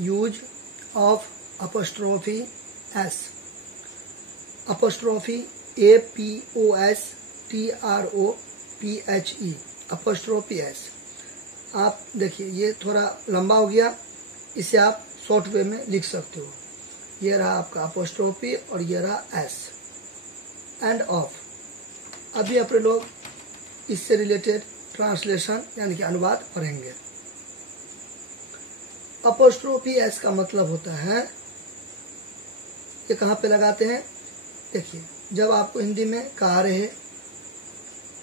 Use of apostrophe S, apostrophe APOSTROPHE, apostrophe S. आप देखिए ये थोड़ा लंबा हो गया, इसे आप शॉर्ट वे में लिख सकते हो। ये रहा आपका अपॉस्ट्रोफी और ये रहा एस एंड ऑफ। अभी अपने लोग इससे रिलेटेड ट्रांसलेशन यानी कि अनुवाद पढ़ेंगे। अपॉस्ट्रोफी एस का मतलब होता है, ये कहाँ पे लगाते हैं, देखिए जब आपको हिंदी में का रहे,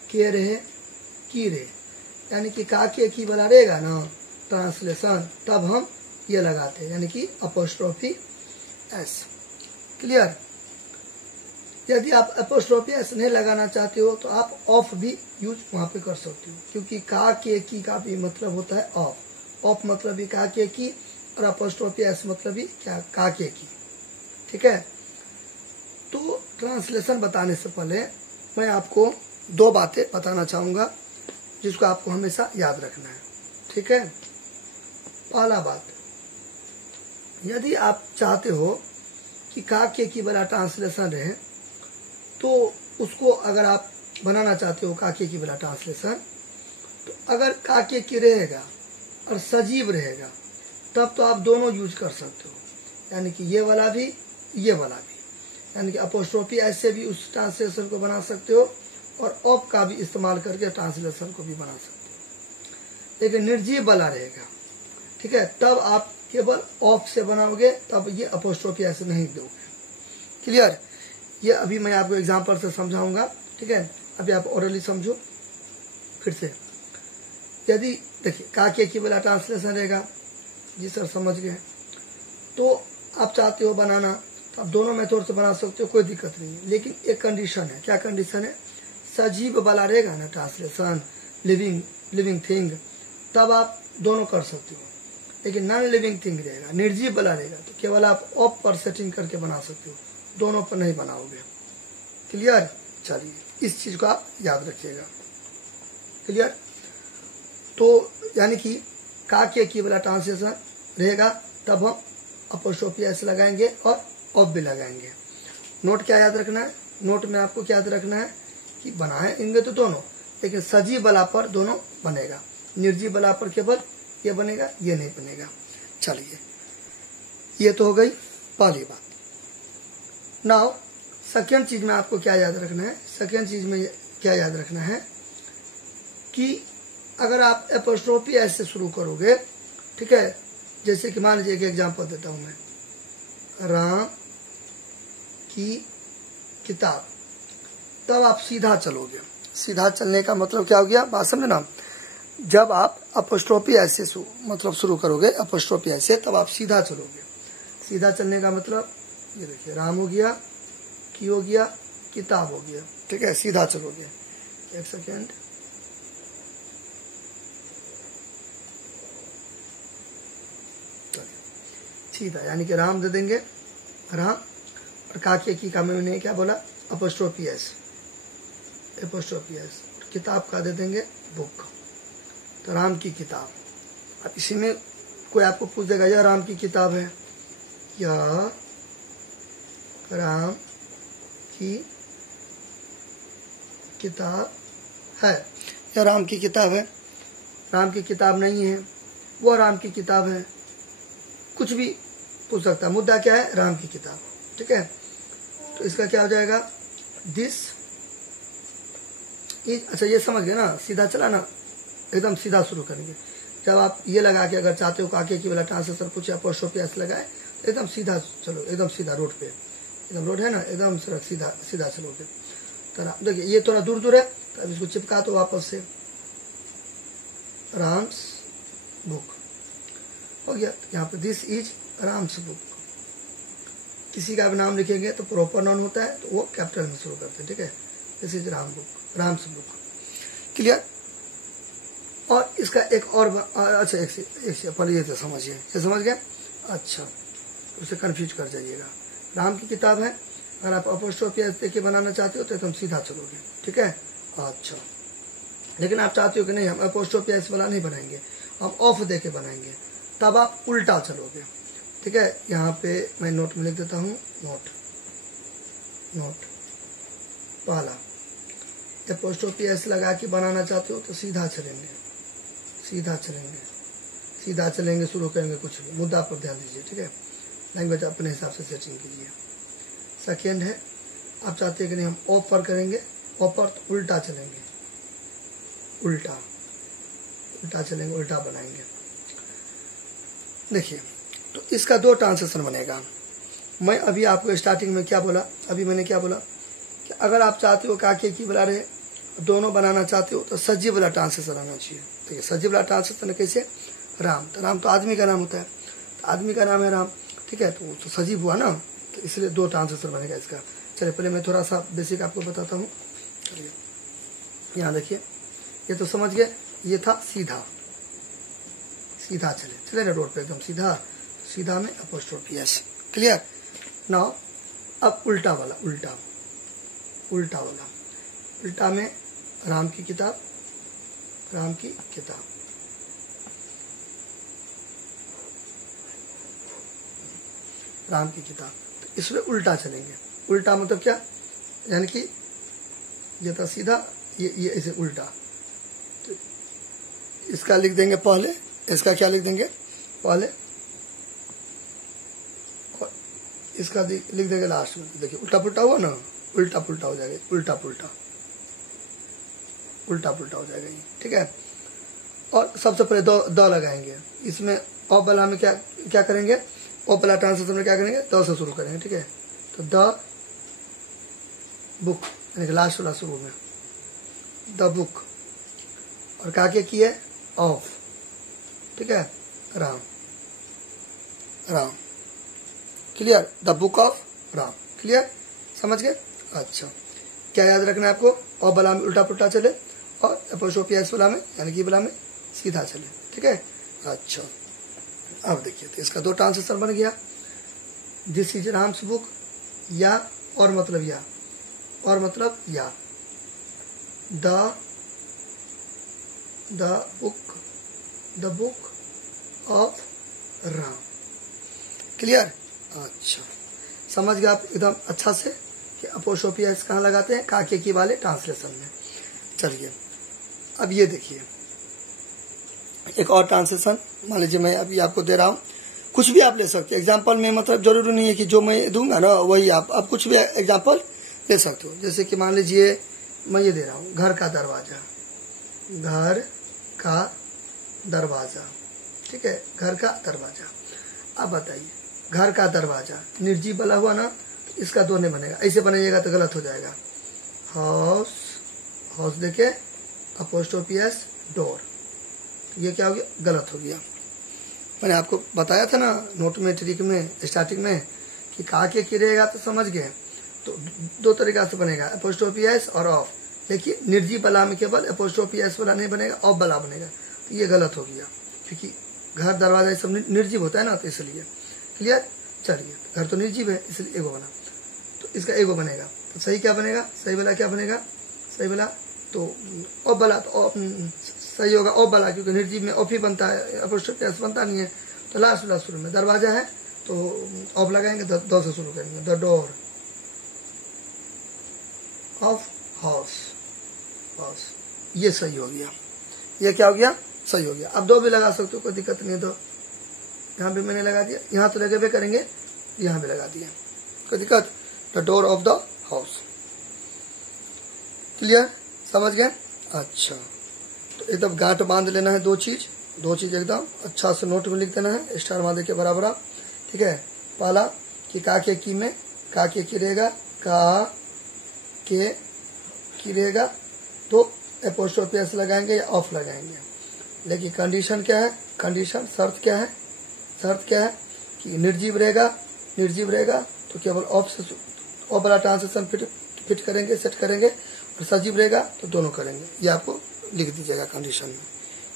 के रहे, की रहे, यानी कि का के की वाला रहेगा ना ट्रांसलेशन, तब हम ये लगाते हैं, यानी कि अपॉस्ट्रोफी एस। क्लियर। यदि आप अपॉस्ट्रोफी एस नहीं लगाना चाहते हो तो आप ऑफ भी यूज वहां पे कर सकते हो, क्योंकि का के की का भी मतलब होता है ऑफ। ऑफ मतलब भी का के की और अपॉस्ट्रोफी एस मतलब भी क्या, का के की। ठीक है। तो ट्रांसलेशन बताने से पहले मैं आपको दो बातें बताना चाहूंगा जिसको आपको हमेशा याद रखना है। ठीक है। पहला बात, यदि आप चाहते हो कि का के की वाला ट्रांसलेशन रहे, तो उसको अगर आप बनाना चाहते हो का के की वाला ट्रांसलेशन, तो अगर का के की रहेगा और सजीव रहेगा तब तो आप दोनों यूज कर सकते हो, यानी कि ये वाला भी ये वाला भी, यानी कि अपॉस्ट्रोफी ऐसे भी उस ट्रांसलेशन को बना सकते हो और ऑफ का भी इस्तेमाल करके ट्रांसलेशन को भी बना सकते हो। लेकिन निर्जीव वाला रहेगा, ठीक है, तब आप केवल ऑफ से बनाओगे, तब ये अपॉस्ट्रोफी ऐसे नहीं दोगे। क्लियर। ये अभी मैं आपको एग्जांपल से समझाऊंगा। ठीक है। अभी आप ओरली समझो फिर से। यदि देखिए का के की वाला ट्रांसलेशन रहेगा, जी सर समझ गए, तो आप चाहते हो बनाना तो आप दोनों मेथड से बना सकते हो, कोई दिक्कत नहीं है। लेकिन एक कंडीशन है। क्या कंडीशन है, सजीव वाला रहेगा ना ट्रांसलेशन, लिविंग थिंग, तब आप दोनों कर सकते हो। लेकिन नॉन लिविंग थिंग रहेगा, निर्जीव वाला रहेगा, तो केवल आप ऑफ पर सेटिंग करके बना सकते हो, दोनों पर नहीं बनाओगे। क्लियर। चलिए इस चीज को आप याद रखिएगा। क्लियर। तो यानी कि का के की वाला ट्रांसलेशन रहेगा तब हम अपॉस्ट्रोफी एस लगाएंगे और ऑफ भी लगाएंगे। नोट क्या याद रखना है, नोट में आपको क्या याद रखना है कि बनाएंगे तो दोनों, लेकिन सजीव वाला पर दोनों बनेगा, निर्जीव वाला पर केवल ये बनेगा, ये नहीं बनेगा। चलिए ये तो हो गई पहली बात। नाउ सेकेंड चीज में आपको क्या याद रखना है, सेकेंड चीज में क्या याद रखना है कि अगर आप अपॉस्ट्रोफी एस से शुरू करोगे, ठीक है, जैसे कि मान लीजिए एक एग्जांपल देता हूं मैं, राम की किताब, तब आप सीधा चलोगे। सीधा चलने का मतलब क्या हो गया, बात समझे ना। जब आप अपॉस्ट्रोफी एस से मतलब शुरू करोगे अपॉस्ट्रोफी एस से, तब आप सीधा चलोगे। सीधा चलने का मतलब ये देखिए, राम हो गया, की हो गया, किताब हो गया। ठीक है, सीधा चलोगे। एक सेकेंड, सीधा यानी कि राम दे देंगे, राम, और काके की का मैंने क्या बोला, अपॉस्ट्रोफी एस, अपॉस्ट्रोफी एस, किताब का दे देंगे बुक, तो राम की किताब। अब इसी में कोई आपको पूछ देगा यह राम की किताब है, यह राम की किताब है, यह राम की किताब है, राम की किताब नहीं है, वो राम की किताब है, कुछ भी पूछ सकता है। मुद्दा क्या है, राम की किताब। ठीक है, तो इसका क्या हो जाएगा, दिस इज, अच्छा ये समझ गए ना, सीधा चला ना, एकदम सीधा शुरू करेंगे। जब आप ये लगा के अगर चाहते हो काके की वाला ट्रांसलेशन पूछे अपॉस्ट्रोफी एस लगाए, तो एकदम सीधा चलो, एकदम सीधा रोड पे, एकदम रोड है ना, एकदम सड़क सीधा सीधा चलोगे। तो देखिए ये थोड़ा दूर दूर है, तो अब इसको चिपका दो वापस से, राम्स बुक हो गया। यहाँ पे दिस इज राम्स बुक। किसी का भी नाम लिखेंगे तो प्रॉपर नाउन होता है, तो वो कैपिटल में शुरू करते हैं। ठीक है, this is Ram book, Ram's book. Clear. और इसका एक और अच्छा, एक से पहले ये तो समझिए, ये समझ गए। अच्छा, तो उसे कंफ्यूज कर जाइएगा। राम की किताब है, अगर आप अपॉस्ट्रोफी एस देके बनाना चाहते हो तो एकदम सीधा चलोगे। ठीक है। अच्छा, लेकिन आप चाहते हो कि नहीं हम अपॉस्ट्रोफी एस वाला नहीं बनाएंगे, हम ऑफ देके बनाएंगे, तब आप उल्टा चलोगे। ठीक है, यहाँ पे मैं नोट में लिख देता हूँ, नोट पहला एपोस्ट्रोफी एस लगा के बनाना चाहते हो तो सीधा चलेंगे, शुरू करेंगे, कुछ भी मुद्दा पर ध्यान दीजिए, ठीक है। लैंग्वेज अपने हिसाब से सेटिंग कीजिए। सेकेंड है, आप चाहते हैं कि नहीं हम ऑफ पर करेंगे, ऑफ पर तो उल्टा चलेंगे, उल्टा चलेंगे, उल्टा बनाएंगे। देखिए, तो इसका 2 ट्रांसलेशन बनेगा। मैं अभी आपको स्टार्टिंग में क्या बोला, अभी मैंने क्या बोला कि अगर आप चाहते हो काके की बुला रहे दोनों बनाना चाहते हो तो सजीव वाला ट्रांसलेशन आना चाहिए। देखिए, सजीव वाला ट्रांसलेशन कैसे, राम, तो राम तो आदमी का नाम होता है, तो आदमी का नाम है राम, ठीक है, तो सजीव हुआ ना, तो इसलिए 2 ट्रांसलेशन बनेगा इसका। चलिए पहले मैं थोड़ा सा बेसिक आपको बताता हूँ। चलिए यहाँ देखिए, ये तो समझ गए, ये था सीधा चले ना रोड पे एकदम सीधा में अपोस्ट्रोफी एस, क्लियर। नाउ अब उल्टा में राम की किताब, तो इसमें उल्टा चलेंगे। उल्टा मतलब क्या, यानी कि ये था सीधा, ये ऐसे उल्टा, तो इसका लिख देंगे पहले, इसका क्या लिख देंगे पहले, और इसका लिख देंगे लास्ट में। देखिए उल्टा पुल्टा हुआ ना, उल्टा पुल्टा हो जाएगा, उल्टा पुल्टा हो जाएगा ये, ठीक है। और सबसे पहले द लगाएंगे इसमें, और बला में क्या करेंगे, और बला ट्रांसलेशन में क्या करेंगे, द से शुरू करेंगे, ठीक है। तो द बुक, यानी कि लास्ट वाला शुरू में द बुक, और काके की है ऑफ, ठीक है, Ram, clear, the book of Ram, clear, समझ गए। अच्छा, क्या याद रखना है आपको, और बला में उल्टा पुल्टा चले, और एपोस्ट्रोफी एस बला में यानी कि बला में सीधा चले, ठीक है। अच्छा, अब देखिए, तो इसका 2 ट्रांसलेशन बन गया, दिस इज राम्स बुक, या और मतलब या, the book of Ram, clear. अच्छा, समझ गए आप एकदम अच्छा से कि अपोस्ट्रोफी एस कहाँ लगाते हैं, काके की वाले ट्रांसलेशन में। चलिए अब ये देखिए, एक और ट्रांसलेशन मान लीजिए मैं अभी आपको दे रहा हूँ, कुछ भी आप ले सकते हैं एग्जाम्पल में, मतलब जरूरी नहीं है कि जो मैं दूंगा ना वही आप कुछ भी एग्जाम्पल ले सकते हो। जैसे कि मान लीजिए मैं ये दे रहा हूँ, घर का दरवाजा, ठीक है, घर का दरवाजा। अब बताइए, घर का दरवाजा निर्जीव वाला हुआ ना, तो इसका 2 नहीं बनेगा, ऐसे बनाइएगा तो गलत हो जाएगा। हाउस देखे अपोस्ट्रोफी एस डोर, ये क्या हो गया, गलत हो गया। मैंने आपको बताया था ना नोट में, ट्रिक में, स्टार्टिंग में कि काके की रहेगा तो समझ गए। तो 2 तरीका से बनेगा, एपोस्ट्रोफी एस और ऑफ। देखिए निर्जीव बला में केवल एपोस्ट्रोफी एस वाला नहीं बनेगा, ऑफ बला बनेगा, तो ये गलत हो गया, क्योंकि घर दरवाजा सब निर्जीव होता है ना, तो इसलिए, क्लियर। चलिए, घर तो निर्जीव है इसलिए एगो बना, तो इसका एगो बनेगा, तो सही क्या बनेगा, सही वाला क्या बनेगा, सही वाला तो ऑफ बला, तो सही होगा ऑफ बला, क्योंकि निर्जीव में ऑफ ही बनता है, अपोस्ट्रोफी एस बनता नहीं है। तो लास्ट वाला शुरू में दरवाजा है तो ऑफ लगाएंगे, द से शुरू करेंगे, द डोर ऑफ हाउस, ये सही हो गया, ये क्या हो गया, सही हो गया। अब 2 भी लगा सकते हो, कोई दिक्कत नहीं है। 2 यहाँ भी मैंने लगा दिया, यहाँ तो लगे हुए करेंगे, यहाँ भी लगा दिया, कोई दिक्कत। The door of the house, clear, समझ गए। अच्छा, तो एकदम गांठ बांध लेना है, 2 चीज एकदम अच्छा से नोट में लिख देना है, स्टार बांधे के बराबर, ठीक है। पहला कि काके की में काके की रहेगा, का के की रहेगा, तो एपोस्ट्रोफी एस लगाएंगे या ऑफ लगाएंगे। लेकिन कंडीशन क्या है, शर्त क्या है कि निर्जीव रहेगा तो केवल ऑफ वाला ट्रांसलेशन फिट करेंगे, सेट करेंगे, और सजीव रहेगा तो दोनों करेंगे। ये आपको लिख दीजिएगा कंडीशन में,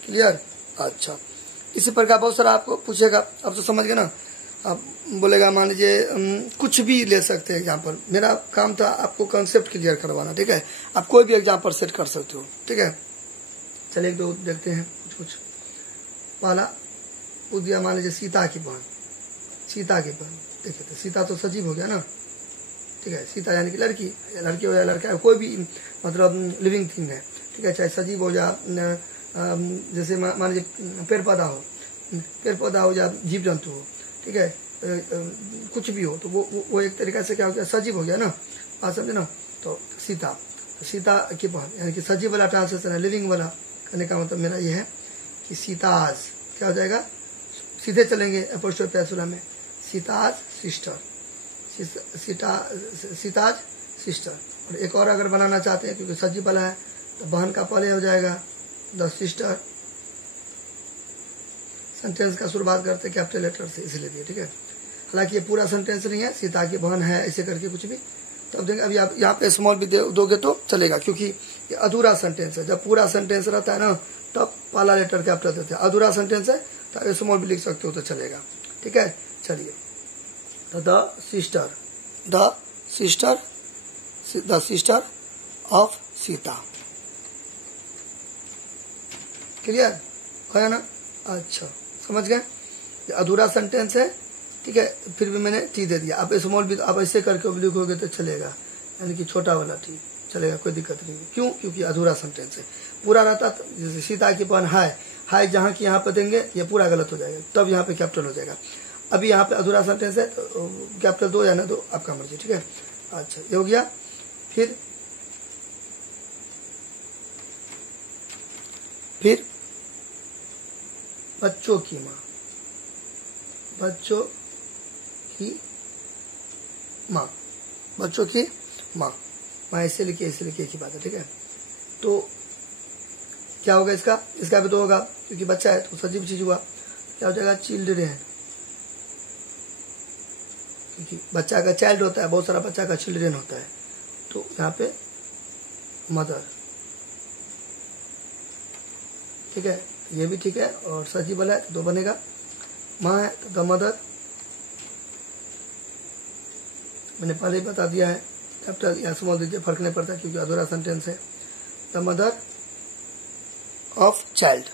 क्लियर। अच्छा, इसी प्रकार बहुत सारा आपको पूछेगा, अब तो समझ गए ना। आप बोलेगा, मान लीजिए कुछ भी ले सकते हैं एग्जाम्पल, मेरा काम था आपको कंसेप्ट क्लियर करवाना, ठीक है। आप कोई भी एग्जाम्पल सेट कर सकते हो, ठीक है। चलिए 2 देखते हैं कुछ। पहला दिया, मान लीजिए सीता की बहन, सीता के बहन, देखिए तो सीता तो सजीव हो गया ना, ठीक है। सीता यानी कि लड़की, लड़की हो या लड़का है, कोई भी मतलब लिविंग थिंग है, ठीक है। चाहे सजीव हो या जैसे मान लीजिए पेड़ पौधा हो या जीव जंतु हो, ठीक है, कुछ भी हो, तो वो एक तरीके से क्या हो गया, सजीव हो गया ना, बात समझे ना। तो सीता की बहन यानी कि सजीव वाला ट्रांसलेशन है, लिविंग वाला करने का मतलब मेरा ये है कि सीताज क्या हो जाएगा, सीधे चलेंगे एपोस्ट्रोफी एसुला में, सीताज सिस्टर, सीताज सिस्टर। और एक और अगर बनाना चाहते हैं क्योंकि सजीव वाला है तो बहन का पहले हो जाएगा द सिस्टर। सेंटेंस का शुरुआत करते हैं कैपिटल लेटर से, इसलिए दिए, ठीक है। हालांकि ये पूरा सेंटेंस नहीं है, सीता की बहन है ऐसे करके कुछ भी तब देंगे। अभी आप यहाँ पे स्मॉल भी दोगे तो चलेगा, क्योंकि ये अधूरा सेंटेंस है। जब पूरा सेंटेंस रहता है ना तब पहला लेटर कैपिटल देते हैं, अधूरा सेंटेंस है तो स्मॉल भी लिख सकते हो तो चलेगा, ठीक है। चलिए, तो the sister of Sita, clear है ना। अच्छा, समझ गए, अधूरा सेंटेंस है, ठीक है। फिर भी मैंने टी दे दिया, आप स्मॉल भी आप ऐसे करके भी लिखोगे तो चलेगा, यानी कि छोटा वाला टी चलेगा, कोई दिक्कत नहीं है। क्यों? क्योंकि अधूरा सेंटेंस है। पूरा रहता तो जैसे सीता की बहन हाय जहाँ की यहाँ पे देंगे ये पूरा गलत हो जाएगा, तब यहाँ पे कैपिटल हो जाएगा। अभी यहाँ पे अधूरा सेंटेंस है तो कैपिटल दो या ना दो आपका मर्जी, ठीक है। अच्छा, ये हो गया। फिर बच्चों की माँ, बच्चों की माँ ऐसे लिखिए की बात है, ठीक है। तो क्या होगा इसका भी तो होगा, क्योंकि बच्चा है तो सजीव चीज हुआ, क्या हो जाएगा, चिल्ड्रेन, क्योंकि बच्चा का चाइल्ड होता है, बहुत सारा बच्चा का चिल्ड्रेन होता है, तो यहाँ पे मदर, ठीक है, ये भी ठीक है। और सजीव वाला है तो बनेगा, माँ है तो द मदर, मैंने पहले ही बता दिया है, कैपिटल या स्मॉल दीजिए, फर्क नहीं पड़ता क्योंकि अधूरा सेंटेंस है। The mother of child,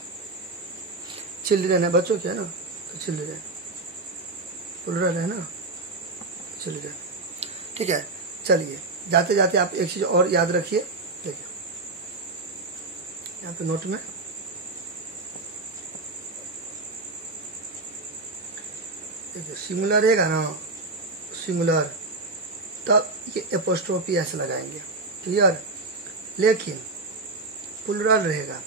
children है, बच्चों क्या है ना, तो चिल्ड्रेन प्लूरल है ना, चिल्ड्रेन, ठीक है। चलिए, जाते जाते आप एक चीज और याद रखिए, देखिए यहाँ पे नोट में देखिए, सिंगुलर रहेगा ना, सिंगुलर, तब ये एपोस्ट्रोफी ऐसे लगाएंगे, क्लियर। लेकिन प्लूरल रहेगा,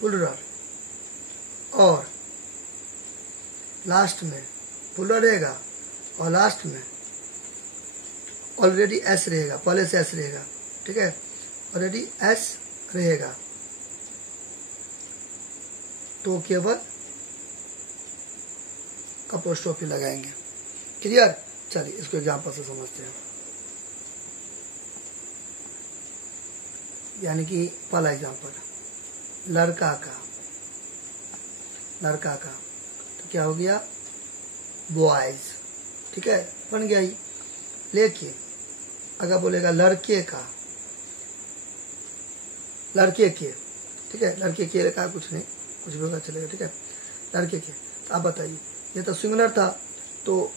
प्लूरल, और लास्ट में प्लूरल रहेगा और लास्ट में ऑलरेडी एस रहेगा, पहले से एस रहेगा, ठीक है, ऑलरेडी एस रहेगा, तो केवल अपोस्ट्रोफी लगाएंगे, क्लियर। चलिए, इसको एग्जाम्पल से समझते हैं। यानी कि पहला एग्जाम्पल, लड़का का, तो क्या हो गया, बॉयज, ठीक है, बन गया ही। लेकिन अगर बोलेगा लड़के का, लड़के के, ठीक है, लड़के के का कुछ नहीं, कुछ भी होगा चलेगा, ठीक है, लड़के के। तो आप बताइए, ये तो सिंगुलर था तो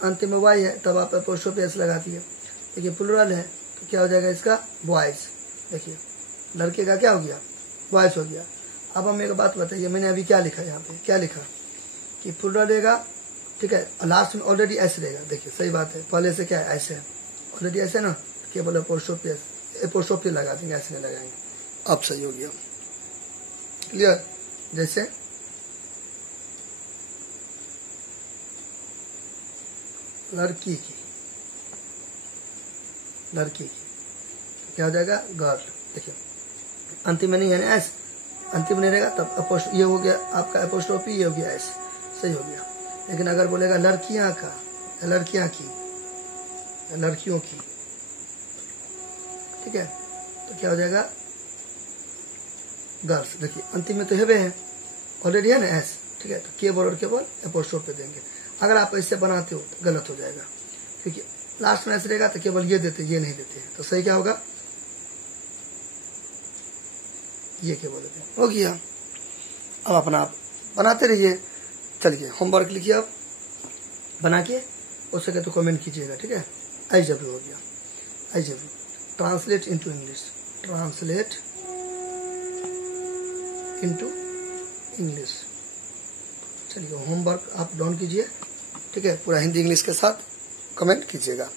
अंतिम में वाई है, तब आप अपोस्ट्रोफी एस लगा दिए। देखिए प्लूरल है तो क्या हो जाएगा इसका, बॉयज। देखिए लड़के का क्या हो गया, बॉयज हो गया। अब हम एक बात बताइए, मैंने अभी क्या लिखा, यहाँ पे क्या लिखा कि प्लूरल रहेगा, ठीक है, लास्ट में ऑलरेडी एस रहेगा। देखिए सही बात है, पहले से क्या है, ऐसे है, ऑलरेडी ऐसे ना, केवल अपोस्ट्रोफी लगा देंगे, ऐसे नहीं लगाएंगे। अब सही हो गया, क्लियर। जैसे लड़की की, तो क्या हो जाएगा, गर्ल। देखिए अंतिम में नहीं है ना एस, अंतिम में नहीं रहेगा तब ये हो गया आपका अपोस्ट्रोफी, ये हो गया एस, सही हो गया। लेकिन अगर बोलेगा लड़कियां का, लड़कियां की, लड़कियों की, ठीक है, तो क्या हो जाएगा, गर्ल्स। देखिए अंतिम में तो हेवे है, ऑलरेडी है ना एस, ठीक है, तो केवल और केवल अपोस्ट्रोफी देंगे। अगर आप ऐसे बनाते हो तो गलत हो जाएगा, क्योंकि लास्ट में ऐसे रहेगा तो केवल ये देते, ये नहीं देते, तो सही क्या होगा, ये केवल देते। हो गया, अब अपना आप बनाते रहिए। चलिए होमवर्क लिखिए अब। बना के हो सके तो कमेंट कीजिएगा, ठीक है। IW हो गया, IW translate into English, translate into English. चलिए होमवर्क आप डाउन कीजिए, ठीक है, पूरा हिंदी इंग्लिश के साथ कमेंट कीजिएगा।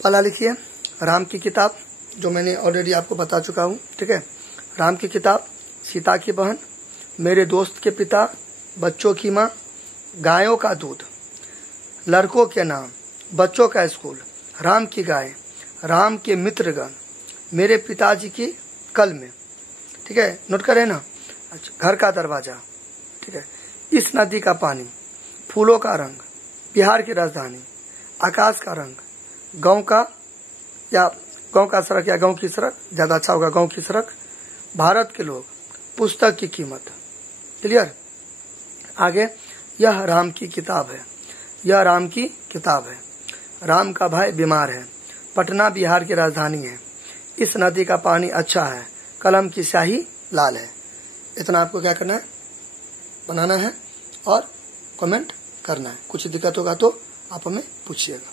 पहला लिखिए राम की किताब, जो मैंने ऑलरेडी आपको बता चुका हूँ, ठीक है। राम की किताब, सीता की बहन, मेरे दोस्त के पिता, बच्चों की माँ, गायों का दूध, लड़कों के नाम, बच्चों का स्कूल, राम की गाय, राम के मित्रगण, मेरे पिताजी की कलमें, ठीक है, नोट करें ना। अच्छा, घर का दरवाजा, ठीक है, इस नदी का पानी, फूलों का रंग, बिहार की राजधानी, आकाश का रंग, गांव का सड़क या गांव की सड़क, ज्यादा अच्छा होगा गांव की सड़क, भारत के लोग, पुस्तक की कीमत। क्लियर। आगे, यह राम की किताब है, यह राम की किताब है, राम का भाई बीमार है, पटना बिहार की राजधानी है, इस नदी का पानी अच्छा है, कलम की स्याही लाल है। इतना आपको क्या करना है, बनाना है और कमेंट करना है। कुछ दिक्कत होगा तो आप हमें पूछिएगा।